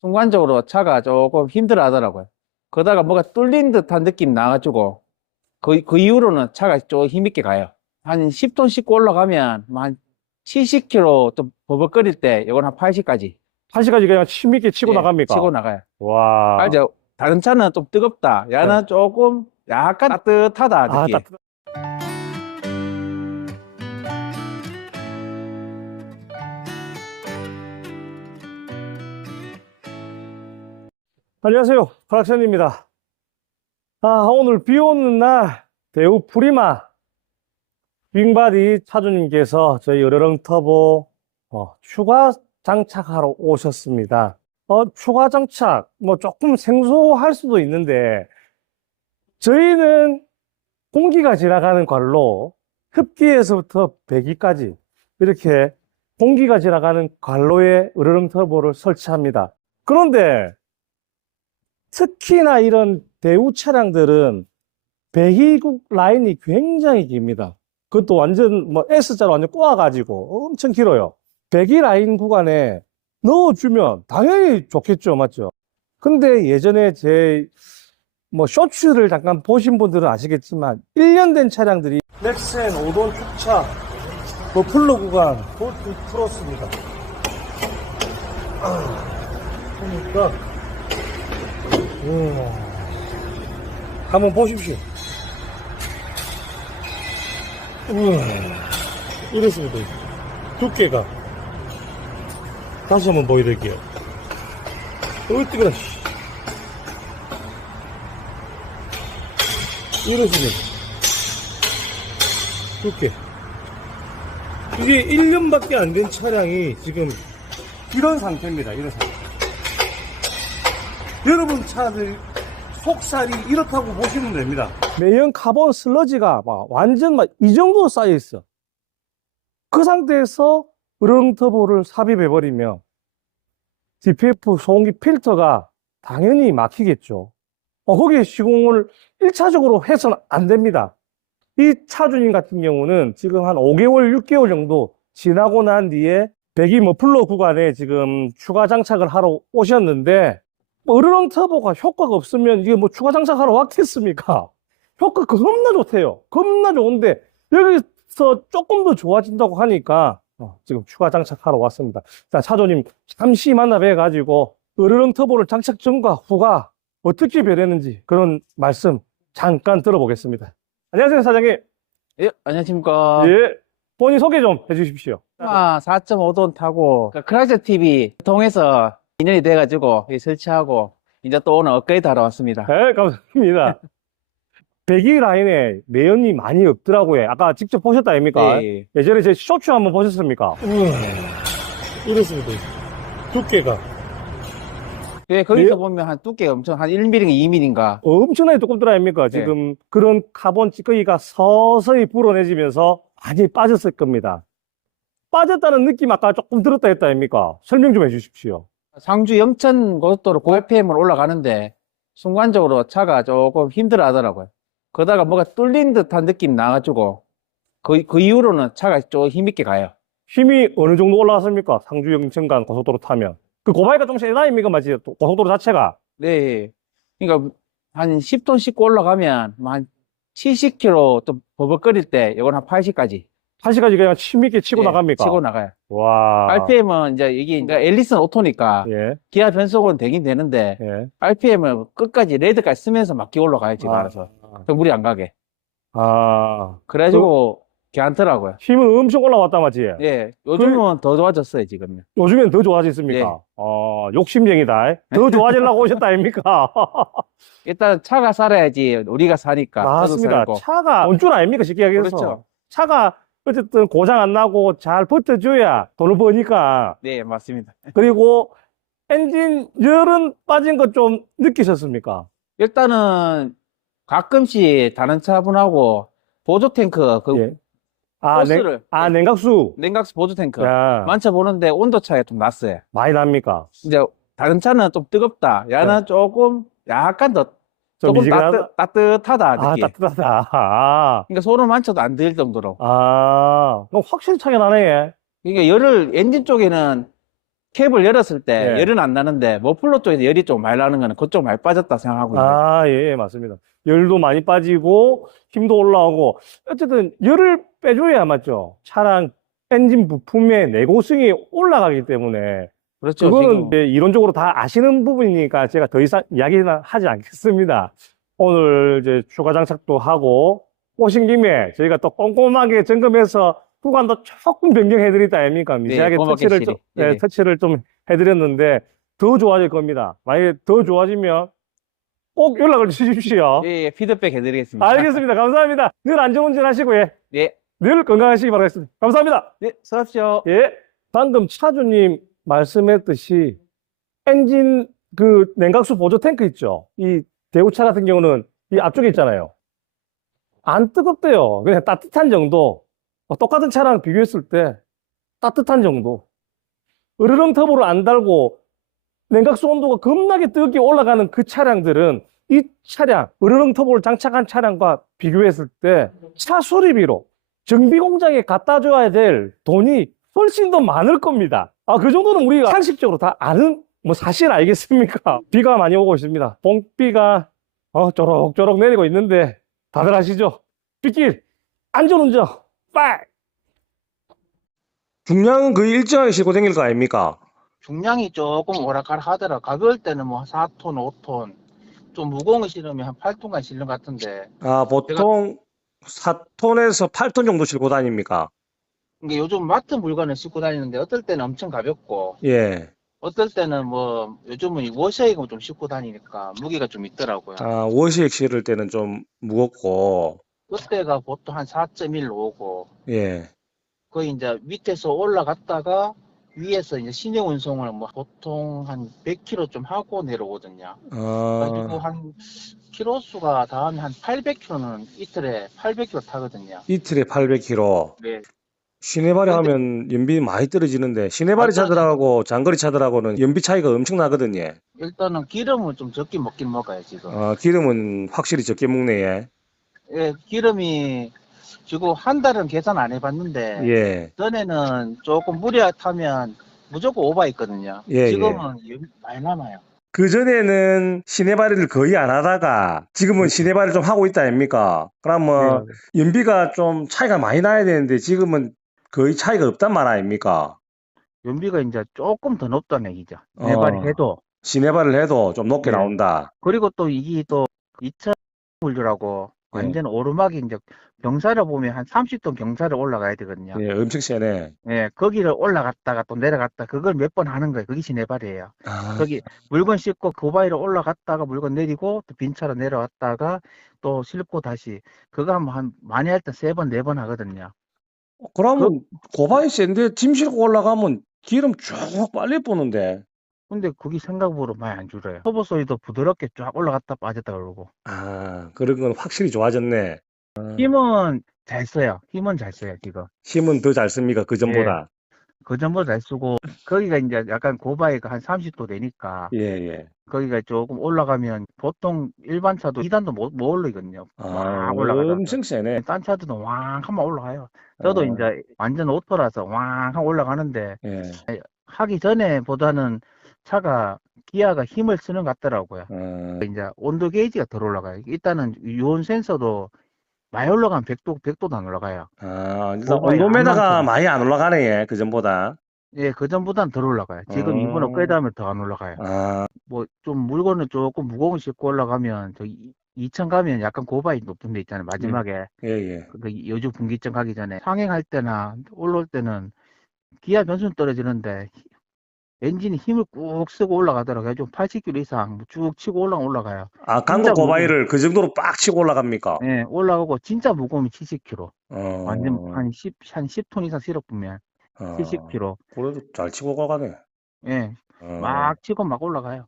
순간적으로 차가 조금 힘들어 하더라고요. 그러다가 뭐가 뚫린 듯한 느낌 나가지고 그, 그 이후로는 차가 좀 힘있게 가요. 한 10톤 싣고 올라가면 뭐한 70km 또 버벅거릴 때 이건 한 80까지 1시까지 그냥 힘있게 치고 나갑니까? 치고 나가요. 와. 아, 이제 다른 차는 좀 뜨겁다. 야는 조금 약간 따뜻하다 아, 느낌. 따뜻- 안녕하세요. 프락션입니다. 아, 오늘 비 오는 날, 대우 프리마 윙바디 차주님께서 저희 으르렁 터보 어, 추가 장착하러 오셨습니다. 어, 추가 장착, 뭐 조금 생소할 수도 있는데, 저희는 공기가 지나가는 관로, 흡기에서부터 배기까지 이렇게 공기가 지나가는 관로에 으르렁 터보를 설치합니다. 그런데 특히나 이런 대우 차량들은 배기국 라인이 굉장히 깁니다. 그것도 완전 뭐 S자로 완전 꼬아가지고 엄청 길어요. 배기 라인 구간에 넣어주면 당연히 좋겠죠. 맞죠? 근데 예전에 제 뭐 쇼츠를 잠깐 보신 분들은 아시겠지만 1년 된 차량들이 넥센 5돈 축차 버플러 구간 볼트 풀었습니다. 아, 보니까 우와. 한번 보십시오. 우와. 이렇습니다. 두께가. 다시 한번 보여드릴게요. 어이, 뜨거라, 씨. 이렇습니다. 두께. 이게 1년밖에 안 된 차량이 지금 이런 상태입니다. 이런 상태. 여러분 차들 속살이 이렇다고 보시면 됩니다. 매연 카본 슬러지가 막 완전 막 이 정도 쌓여 있어. 그 상태에서 으르렁 터보를 삽입해 버리면 DPF 소음기 필터가 당연히 막히겠죠. 어, 거기에 시공을 1차적으로 해서는 안 됩니다. 이 차주님 같은 경우는 지금 한 5개월, 6개월 정도 지나고 난 뒤에 배기 머플러 구간에 지금 추가 장착을 하러 오셨는데 뭐 으르렁 터보가 효과가 없으면 이게 뭐 추가 장착하러 왔겠습니까? 효과 겁나 좋대요. 겁나 좋은데 여기서 조금 더 좋아진다고 하니까 어, 지금 추가 장착하러 왔습니다. 자, 차주님 잠시 만나 뵈가지고 으르렁 터보를 장착 전과 후가 어떻게 변했는지 그런 말씀 잠깐 들어보겠습니다. 안녕하세요, 사장님. 예, 안녕하십니까. 예. 본인 소개 좀 해주십시오. 아, 4.5돈 타고 그 크라이스 TV 통해서 인연이 돼가지고 이 설치하고 이제 또 오늘 업그레이드 하러 왔습니다. 네, 감사합니다. 배기 라인에 매연이 많이 없더라고요. 아까 직접 보셨다 아닙니까? 예, 예전에 제 쇼츠 한번 보셨습니까? 이렇습니다. 두께가 예, 거기서 예. 보면 한 두께가 엄청 한 1mm인가 2mm인가. 엄청나게 두껍더라 아닙니까? 지금 그런 카본 찌꺼기가 서서히 불어내지면서 많이 빠졌을 겁니다. 빠졌다는 느낌 아까 조금 들었다 했다 아닙니까? 설명 좀 해주십시오. 상주 영천 고속도로 고FM을 올라가는데 순간적으로 차가 조금 힘들어 하더라고요. 그러다가 뭐가 뚫린 듯한 느낌 나가지고 그, 그 이후로는 차가 좀 힘있게 가요. 힘이 어느 정도 올라갔습니까? 상주 영천간 고속도로 타면. 그 고바이가 좀 세다 아닙니까? 맞지? 또 고속도로 자체가. 네. 그러니까 한 10톤 싣고 올라가면 뭐한 70km 또 버벅거릴 때 이건 한 80까지 1시까지 그냥 힘있게 치고 나갑니까? 치고 나가요. 와. RPM은 이제 이게 이제 앨리슨 오토니까 예, 기아 변속은 되긴 되는데 예. RPM을 끝까지 레드까지 쓰면서 막기 올라가요 지금 아. 알아서 그 무리 안 가게. 아. 그래가지고 괜찮더라고요. 힘은 엄청 올라왔다, 맞지? 예, 요즘은 더 좋아졌어요 지금. 요즘엔 더 좋아졌습니까? 네. 어, 욕심쟁이다. 더 좋아지려고 오셨다 아닙니까? 일단 차가 살아야지 우리가 사니까. 저도 맞습니다. 살고. 차가 돈줄 아닙니까? 쉽게 얘기해서. 그렇죠. 차가 어쨌든 고장 안 나고 잘 버텨줘야 돈을 버니까. 네, 맞습니다. 그리고 엔진 열은 빠진 거좀 느끼셨습니까? 일단은 가끔씩 다른 차분하고 보조 탱크 그 예. 아, 냉, 호스를 아, 냉각수. 냉각수 보조 탱크 야, 만져보는데 온도 차이가 좀 났어요. 많이 납니까? 이제 다른 차는 좀 뜨겁다. 야는 조금 약간 더 네. 좀 조금 미지근하다? 따뜻, 따뜻하다 아, 느낌. 따뜻하다. 아, 그러니까 손을 만져도 안 들 정도로. 아, 그럼 확실히 차이가 나네. 그러니까 열을 엔진 쪽에는 캡을 열었을 때 예. 열은 안 나는데 머플러 쪽에서 열이 좀 많이 나는 거는 그쪽 많이 빠졌다 생각하고 있어요. 아, 예, 예, 맞습니다. 열도 많이 빠지고 힘도 올라오고 어쨌든 열을 빼줘야 맞죠. 차량 엔진 부품의 내고성이 올라가기 때문에 그렇죠. 그거는 지금 이제 이론적으로 다 아시는 부분이니까 제가 더 이상 이야기는 하지 않겠습니다. 오늘 이제 추가 장착도 하고 오신 김에 저희가 또 꼼꼼하게 점검해서 구간도 조금 변경해 드렸다 아닙니까? 미세하게 고맙게 터치를 좀. 네, 예. 터치를 좀 해드렸는데 더 좋아질 겁니다. 만약에 더 좋아지면 꼭 연락을 주십시오. 예, 예, 피드백 해드리겠습니다. 알겠습니다. 감사합니다. 늘 안전운전 하시고 예. 예, 늘 건강하시기 바라겠습니다. 감사합니다. 네, 수고하십시오. 예. 방금 차주님 말씀했듯이 엔진 그 냉각수 보조 탱크 있죠. 이 대우차 같은 경우는 이 앞쪽에 있잖아요. 안 뜨겁대요. 그냥 따뜻한 정도. 어, 똑같은 차랑 비교했을 때 따뜻한 정도. 으르렁 터보를 안 달고 냉각수 온도가 겁나게 뜨겁게 올라가는 그 차량들은 이 차량, 으르렁 터보를 장착한 차량과 비교했을 때 차 수리비로 정비 공장에 갖다 줘야 될 돈이 훨씬 더 많을 겁니다. 아, 그 정도는 우리가 상식적으로 다 아는 뭐 사실 알겠습니까? 비가 많이 오고 있습니다. 봄비가 어, 쪼록쪼록 내리고 있는데 다들 아시죠? 빗길 안전운전 빨! 중량은 거의 일정하게 싣고 다닐 거 아닙니까? 중량이 조금 오락가락 하더라. 가벼울 때는 뭐 4톤, 5톤. 좀 무거운 거 실으면 한 8톤간 실는 것 같은데. 아, 보통 4톤에서 8톤 정도 싣고 다닙니까? 이게 요즘 마트 물건을 싣고 다니는데 어떨 때는 엄청 가볍고, 예. 어떨 때는 뭐 요즘은 이 워셔액을 좀 싣고 다니니까 무게가 좀 있더라고요. 아, 워시액 실을 때는 좀 무겁고, 그때가 보통 한 4.1 오고, 예. 거의 이제 밑에서 올라갔다가 위에서 이제 신형 운송을 뭐 보통 한 100km 좀 하고 내려오거든요. 그래가지고 아, 한 키로 수가 다음에 한 800km는 이틀에 800km 타거든요. 이틀에 800km. 네. 시내발이 근데- 하면 연비 많이 떨어지는데, 시내발이. 차들하고 장거리 차들하고는 연비 차이가 엄청 나거든요. 일단은 기름을 좀 적게 먹긴 먹어요, 지금. 아, 기름은 확실히 적게 먹네, 예. 예, 기름이 지금 한 달은 계산 안 해봤는데, 예. 전에는 조금 무리하게 타면 무조건 오버했거든요. 예, 지금은 연- 많이 남아요. 그 전에는 시내발이를 거의 안 하다가, 지금은 시내발을 좀 하고 있다 아닙니까? 그러면 연비가 좀 차이가 많이 나야 되는데, 지금은 거의 차이가 없단 말 아닙니까? 연비가 이제 조금 더 높다는 얘기죠. 어. 내발이 해도. 시내발을 해도 좀 높게 네. 나온다. 그리고 또 이게 또 2차 분류라고 네. 완전 오르막이 이제 경사를 보면 한 30톤 경사를 올라가야 되거든요. 예, 엄청 세네. 예, 거기를 올라갔다가 또 내려갔다 그걸 몇 번 하는 거예요. 그게 시내발이에요. 아, 거기 물건 싣고 그 바위로 올라갔다가 물건 내리고 또 빈차로 내려왔다가 또 싣고 다시 그거 하면 한 많이 할 때 세 번 네 번 하거든요. 그러면 고바이 센데 짐 싣고 올라가면 기름 쭉 빨리 뿌는데. 근데 그게 생각보다 많이 안 줄어요. 터보 소리도 부드럽게 쫙 올라갔다 빠졌다 그러고 아, 그런 건 확실히 좋아졌네. 힘은 잘 써요. 힘은 잘 써요 지금. 힘은 더 잘 씁니까? 그 전보다. 그 전보다 잘 쓰고 거기가 이제 약간 고바위가 한 30도 되니까 예, 예. 거기가 조금 올라가면 보통 일반 차도 2단도 못, 못 올리거든요. 아, 막 올라가다가. 엄청 세네. 딴 차들도 왕 하면 올라가요. 저도 아, 이제 완전 오토라서 왕 하고 올라가는데 예. 하기 전에 보다는 차가 기아가 힘을 쓰는 것 같더라고요. 아, 이제 온도 게이지가 덜 올라가요. 일단은 유온 센서도 많이 올라가면 100도, 100도도 안 올라가요. 아, 일단 고바이 온도메다가 안 많이 안 올라가네, 예, 그 전보다. 예, 그전보다는 덜 올라가요. 지금 어. 이번에 끄다면 더 안 올라가요. 아, 뭐 좀 물건을 조금 무거운 거 싣고 올라가면 저 2천 가면 약간 고바위 높은 데 있잖아요. 마지막에 예, 예. 그 여주 분기점 가기 전에 상행할 때나 올라올 때는 기아 변수는 떨어지는데 히- 엔진이 힘을 꾹 쓰고 올라가더라고요. 좀 80km 이상 쭉 치고 올라가 올라가요. 아, 진짜 고바이를 그 정도로 빡 치고 올라갑니까? 예, 올라가고 진짜 무거우면 70km. 어, 완전 한 10, 한 10톤 이상 실어 보면 어, 70km. 그래도 잘 치고 올라가네. 예, 어, 막 치고 막 올라가요.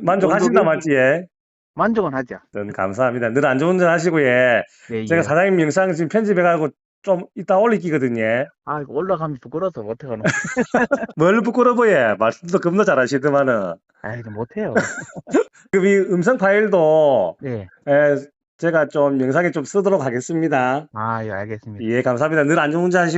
만족하신다, 맞지, 예? 만족은 하죠. 네, 감사합니다. 늘 안전운전 하시고, 예. 예, 제가 예. 사장님 영상 지금 편집해가지고 좀 이따 올리기거든요. 아, 이거 올라가면 부끄러워서 못해가노. 뭘 부끄러워, 예. 말씀도 겁나 잘하시더만은. 아, 이거 못해요. 그럼 이 음성 파일도, 예. 예, 제가 좀 영상에 좀 쓰도록 하겠습니다. 아, 예, 알겠습니다. 예, 감사합니다. 늘 안전운전 하시고.